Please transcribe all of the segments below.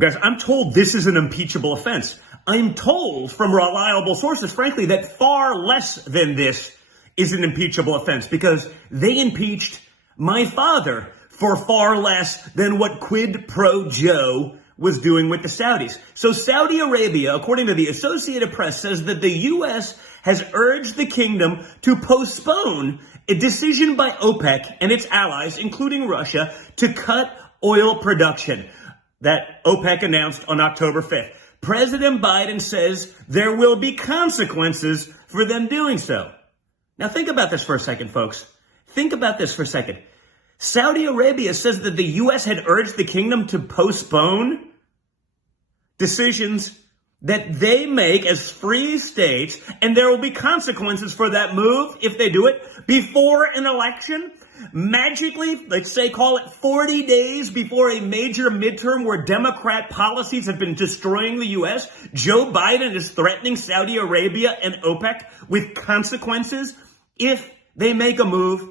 Guys, I'm told this is an impeachable offense. I'm told from reliable sources, frankly, that far less than this is an impeachable offense because they impeached my father for far less than what Quid Pro Joe was doing with the Saudis. So Saudi Arabia, according to the Associated Press, says that the U.S. has urged the kingdom to postpone a decision by OPEC and its allies, including Russia, to cut oil production that OPEC announced on October 5th. President Biden says there will be consequences for them doing so. Now think about this for a second, folks. Think about this for a second. Saudi Arabia says that the U.S. had urged the kingdom to postpone decisions that they make as free states, and there will be consequences for that move if they do it before an election. Magically, let's say, call it 40 days before a major midterm where Democrat policies have been destroying the U.S., Joe Biden is threatening Saudi Arabia and OPEC with consequences if they make a move,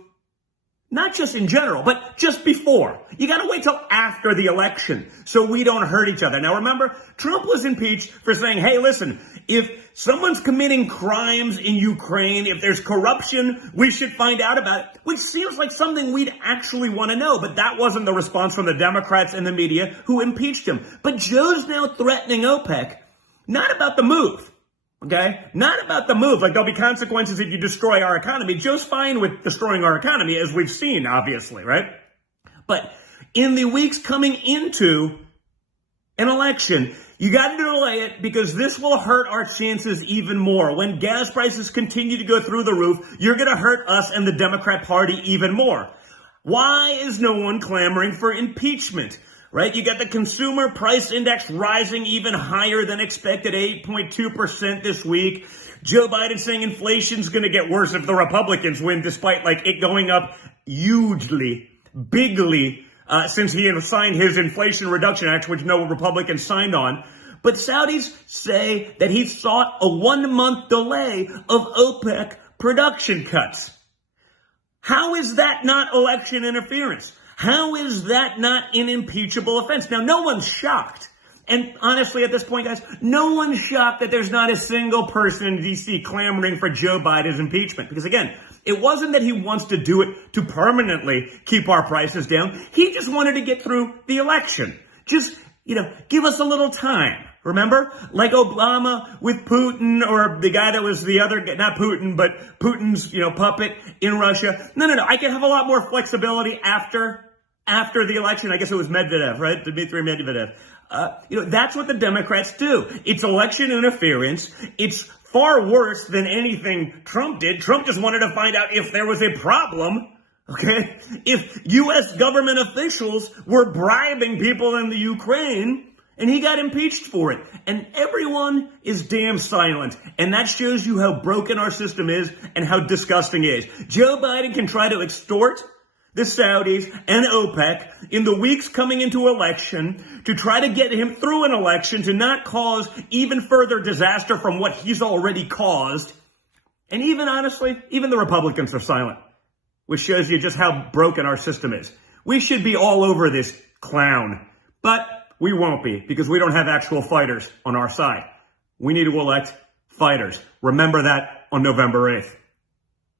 not just in general, but just before. You got to wait till after the election so we don't hurt each other. Now, remember, Trump was impeached for saying, hey, listen, if someone's committing crimes in Ukraine, if there's corruption, we should find out about it, which seems like something we'd actually want to know. But that wasn't the response from the Democrats and the media who impeached him. But Joe's now threatening OPEC, not about the move. Okay? Not about the move. Like, there'll be consequences if you destroy our economy. Joe's fine with destroying our economy, as we've seen, obviously, right? But in the weeks coming into an election, you got to delay it because this will hurt our chances even more. When gas prices continue to go through the roof, you're going to hurt us and the Democrat Party even more. Why is no one clamoring for impeachment? Right? You got the consumer price index rising even higher than expected, 8.2% this week. Joe Biden saying inflation's going to get worse if the Republicans win, despite like it going up hugely, bigly, since he signed his Inflation Reduction Act, which no Republicans signed on. But Saudis say that he sought a 1-month delay of OPEC production cuts. How is that not election interference? How is that not an impeachable offense? Now, no one's shocked. And honestly, at this point, guys, no one's shocked that there's not a single person in D.C. clamoring for Joe Biden's impeachment. Because again, it wasn't that he wants to do it to permanently keep our prices down. He just wanted to get through the election. Just, give us a little time. Remember? Like Obama with Putin, or the guy that was the other, not Putin, but Putin's, puppet in Russia. No. I can have a lot more flexibility after the election. I guess it was Medvedev, right? Dmitry Medvedev. That's what the Democrats do. It's election interference. It's far worse than anything Trump did. Trump just wanted to find out if there was a problem. Okay? If U.S. government officials were bribing people in the Ukraine, and he got impeached for it. And everyone is damn silent. And that shows you how broken our system is and how disgusting it is. Joe Biden can try to extort the Saudis and OPEC in the weeks coming into election to try to get him through an election to not cause even further disaster from what he's already caused. And even honestly, even the Republicans are silent, which shows you just how broken our system is. We should be all over this clown, but we won't be because we don't have actual fighters on our side. We need to elect fighters. Remember that on November 8th.